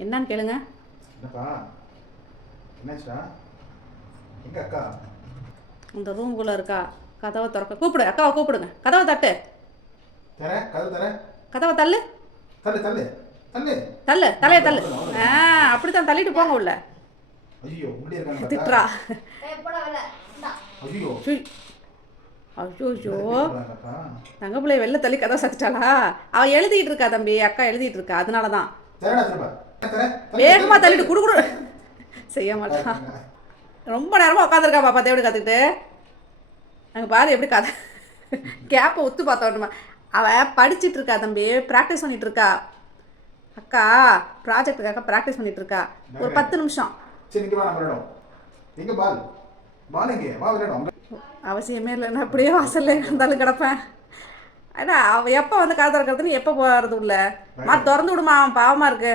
என்னன்னு கேளுங்க. என்னப்பா என்னாச்சுடா? எங்க அக்கா? இந்த ரூம்குள்ளே இருக்கா. கதவை திறக்க கூப்பிடு, அக்காவை கூப்பிடுங்க. கதவை தட்டு. தர கதவு தர. கதவை தள்ளு. தள்ளு தள்ளு தள்ளு. தள்ளு, தலையை தள்ளு. அப்படித்தான் தள்ளிட்டு போங்க உள்ள. ஐயோ முடி இருக்காங்க திட்டுறா. ஐயோ ஐயோ தங்க பிள்ளை வெளில தள்ளி கதவை சத்துட்டாளா? அவள் எழுதிட்டு இருக்கா தம்பி, அக்கா எழுதிட்டு இருக்கா, அதனால தான். வேகமாக தள்ளிட்டு குடு செய்ய மாட்டான். ரொம்ப நேரமாக உட்காந்துருக்கா பாப்பா தேவடி கற்றுக்கிட்டு. அங்கே பாரு எப்படி கதை கேப்பை ஒத்து பார்த்தோம்மா. அவள் படிச்சுட்டு இருக்கா தம்பி, ப்ராக்டிஸ் பண்ணிட்டு இருக்கா. அக்கா ப்ராஜெக்டுக்காக ப்ராக்டிஸ் பண்ணிட்டு இருக்கா. ஒரு 10 நிமிஷம். அவசியமே இல்லைன்னா அப்படியே வாசல்ல இருந்தாலும் கிடப்பேன். ஏன்னா அவள் எப்போ வந்து கதை திறக்கிறதுன்னு எப்போ போகிறது உள்ள திறந்து விடுமா, அவன் பாவமாக இருக்கு.